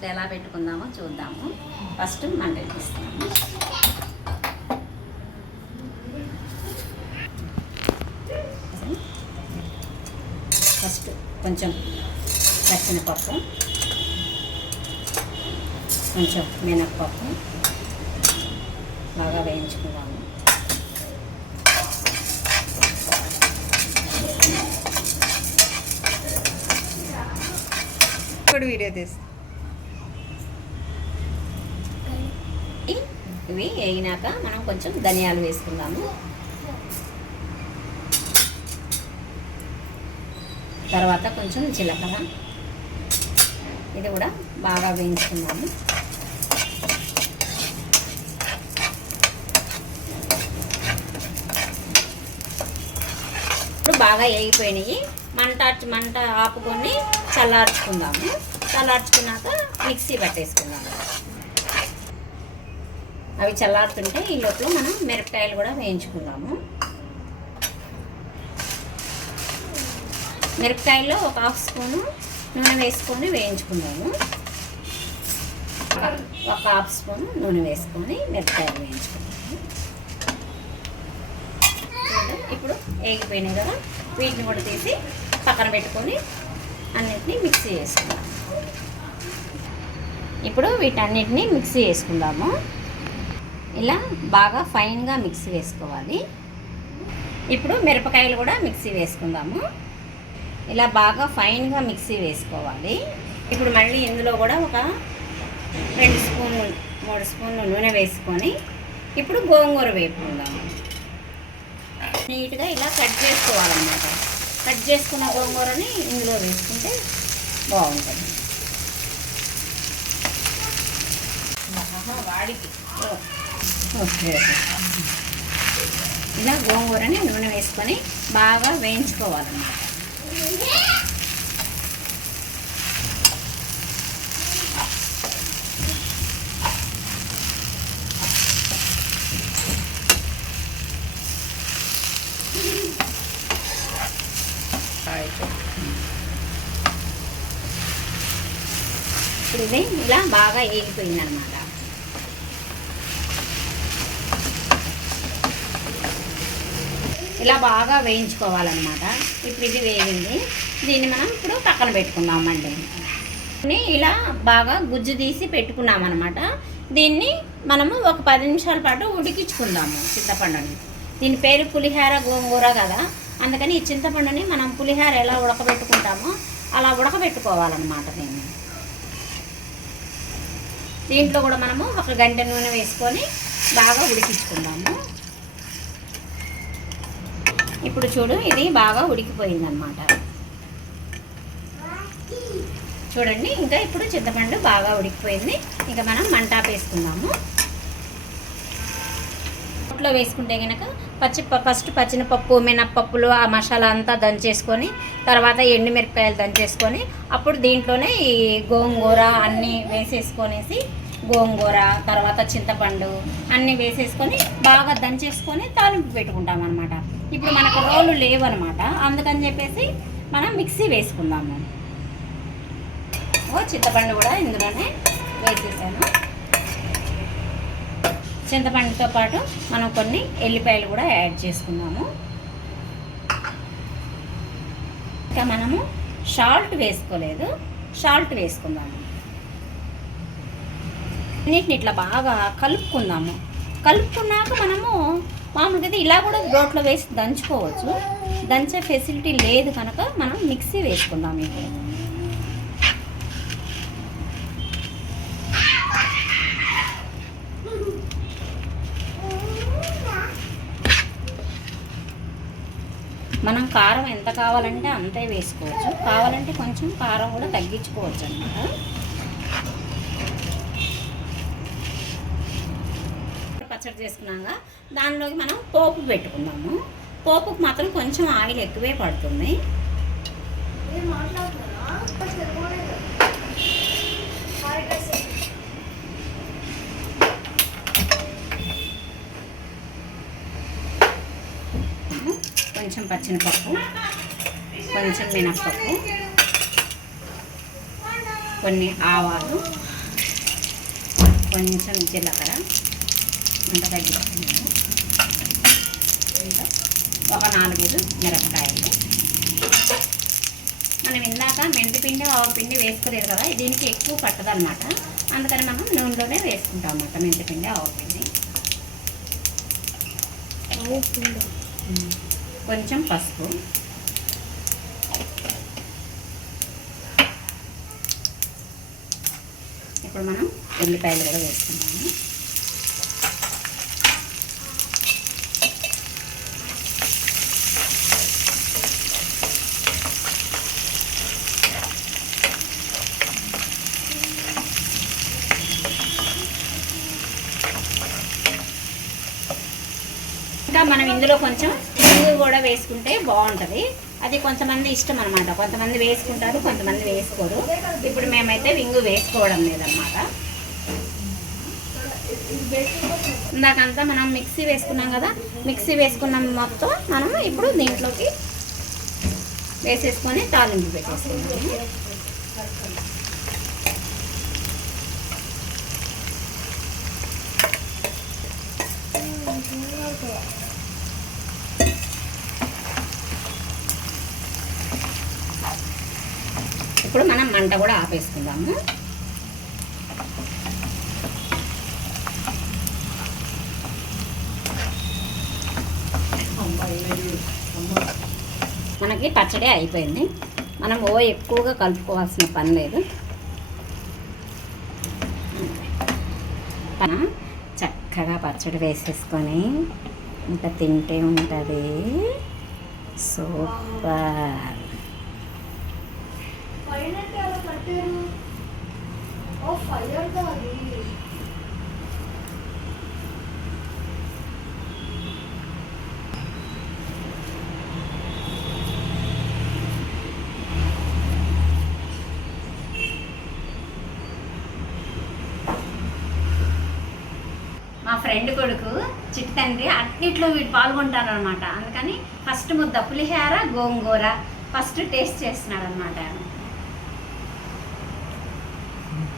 First ఎలా పెట్టుకుందామో చూద్దాము. First మంట ఎక్కిస్తున్నాము ఫస్ట్ కొంచెం పప్పు కొంచెం మినప్పప్పు బాగా వేయించుకుందాము ఇప్పుడు వీడియో తీస్తా. కాబట్టి ఇవి వేగినాక మనం కొంచెం ధనియాలు వేసుకుందాము. తర్వాత కొంచెం జీలకర్ర. ఇది కూడా బాగా వేయించుకుందాము. ఇప్పుడు బాగా వేగిపోయినాయి. మంట మంట ఆపుకొని చల్లార్చుకుందాము. చల్లార్చుకున్నాక మిక్సీ పట్టేసుకుందాము. అవి చల్లారుతుంటే ఈ లోపల మనం మిరపకాయలు కూడా వేయించుకుందాము. మిరపకాయల్లో ఒక హాఫ్ స్పూను నూనె వేసుకొని వేయించుకుందాము. ఒక హాఫ్ స్పూన్ నూనె వేసుకొని మిరపకాయలు వేయించుకుందాము. ఇప్పుడు వేగిపోయినాయి కదా వీటిని కూడా తీసి పక్కన పెట్టుకొని అన్నిటినీ మిక్సీ చేసుకుందాం ఇప్పుడు వీటన్నిటిని మిక్సీ చేసుకుందాము. ఇలా బాగా ఫైన్గా మిక్సీ వేసుకోవాలి. ఇప్పుడు మిరపకాయలు కూడా మిక్సీ వేసుకుందాము. ఇలా బాగా ఫైన్గా మిక్సీ వేసుకోవాలి. ఇప్పుడు మళ్ళీ ఇందులో కూడా ఒక రెండు స్పూన్లు మూడు స్పూన్లు నూనె వేసుకొని ఇప్పుడు గోంగూర వేపుకుందాము. నీట్గా ఇలా కట్ చేసుకోవాలన్నమాట. కట్ చేసుకున్న గోంగూరని ఇందులో వేసుకుంటే బాగుంటుంది. వాడికి ఓకే. ఇలా గోంగూరని నూనె వేసుకొని బాగా వేయించుకోవాలన్నమాట. ఇప్పుడు ఇది ఇలా బాగా వేగిపోయింది అనమాట ఇలా బాగా వేయించుకోవాలన్నమాట. ఇప్పుడు ఇది వేగింది. దీన్ని మనం ఇప్పుడు పక్కన పెట్టుకుందామండి. ఇలా బాగా గుజ్జు తీసి పెట్టుకున్నాం అనమాట దీన్ని మనము ఒక పది నిమిషాల పాటు ఉడికించుకుందాము చింతపండుని. దీని పేరు పులిహార గోంగూర కదా. అందుకని ఈ చింతపండుని మనం పులిహార ఎలా ఉడకబెట్టుకుంటామో అలా ఉడకబెట్టుకోవాలన్నమాట దీన్ని. దీంట్లో కూడా మనము ఒక గంట నూనె వేసుకొని బాగా ఉడికించుకుందాము. ఇప్పుడు చూడు ఇది బాగా ఉడికిపోయిందనమాట చూడండి ఇంకా ఇప్పుడు చింతపండు బాగా ఉడికిపోయింది. ఇంకా మనం మంటాపేసుకుందాము పొట్లో వేసుకుంటే కనుక పచ్చి ఫస్ట్ పచ్చినపప్పు మినప్పప్పులు ఆ మసాలా అంతా దంచేసుకొని తర్వాత ఎండుమిరపకాయలు దంచేసుకొని అప్పుడు దీంట్లోనే ఈ గోంగూర అన్నీ వేసేసుకొనేసి గోంగూర తర్వాత చింతపండు అన్నీ వేసేసుకొని బాగా దంచేసుకొని తాలింపు పెట్టుకుంటాం అనమాట ఇప్పుడు మనకు రోలు లేవన్నమాట. అందుకని చెప్పేసి మనం మిక్సీ వేసుకుందాము. ఓ చింతపండు కూడా ఇందులోనే వేసేసాను. చింతపండుతో పాటు మనం కొన్ని ఎల్లిపాయలు కూడా యాడ్ చేసుకున్నాము ఇంకా మనము సాల్ట్ వేసుకోలేదు. సాల్ట్ వేసుకుందాము. అన్నిటిని ఇట్లా బాగా కలుపుకుందాము. కలుపుకున్నాక మనము మామూలుగా అయితే ఇలా కూడా రోట్లో వేసి దంచుకోవచ్చు. దంచే ఫెసిలిటీ లేదు కనుక మనం మిక్సీ వేసుకుందాం ఇప్పుడు మనం కారం ఎంత కావాలంటే అంతే వేసుకోవచ్చు. కావాలంటే కొంచెం కారం కూడా తగ్గించుకోవచ్చు అన్నమాట పచ్చడి చేసుకున్నాక దానిలోకి మనం పోపు పెట్టుకున్నాము పోపుకు మాత్రం కొంచెం ఆయిల్ ఎక్కువే పడుతుంది. కొంచెం పచ్చినపప్పు కొంచెం మినప్పప్పు కొన్ని ఆవాలు కొంచెం జీలకర్ర అంత తగ్గిస్తున్నాను ఇంకా ఒక నాలుగైదు మిరపకాయలు. మనం ఇందాక మెంతిపిండి ఆవపిండి వేసుకోలేదు కదా దీనికి ఎక్కువ పట్టదనమాట అందుకని మనం నూనెలోనే వేసుకుంటాం అన్నమాట మెంతిపిండి ఆవపిండి. కొంచెం పసుపు. ఇప్పుడు మనం ఉల్లిపాయలు కూడా వేసుకున్నాము అందులో ఇందులో కొంచెం ఇంగు కూడా వేసుకుంటే బాగుంటుంది. అది కొంతమంది ఇష్టం అనమాట కొంతమంది వేసుకుంటారు కొంతమంది వేసుకోరు. ఇప్పుడు మేమైతే వింగు వేసుకోవడం లేదనమాట ఇందాకంతా మనం మిక్సీ వేసుకున్నాం కదా మిక్సీ వేసుకున్నాం మొత్తం మనం ఇప్పుడు దీంట్లోకి వేసేసుకొని తాలింపు పెట్టేసుకున్నాము ఇప్పుడు మనం మంట కూడా ఆపేసుకుందాము. మనకి పచ్చడి అయిపోయింది. మనం ఓ ఎక్కువగా కలుపుకోవాల్సిన పని లేదు. చక్కగా పచ్చడి వేసేసుకొని ఇంకా తింటే ఉంటుంది. సూపర్. పైన అలా కట్టారు? ఓ ఫైర్ దా మా ఫ్రెండ్ కొడుకు చిట్టి తండ్రి అన్నిట్లో వీడు పాల్గొంటారు అనమాట అందుకని ఫస్ట్ ముద్ద పులిహార గోంగూర ఫస్ట్ టేస్ట్ చేస్తున్నాడు అనమాట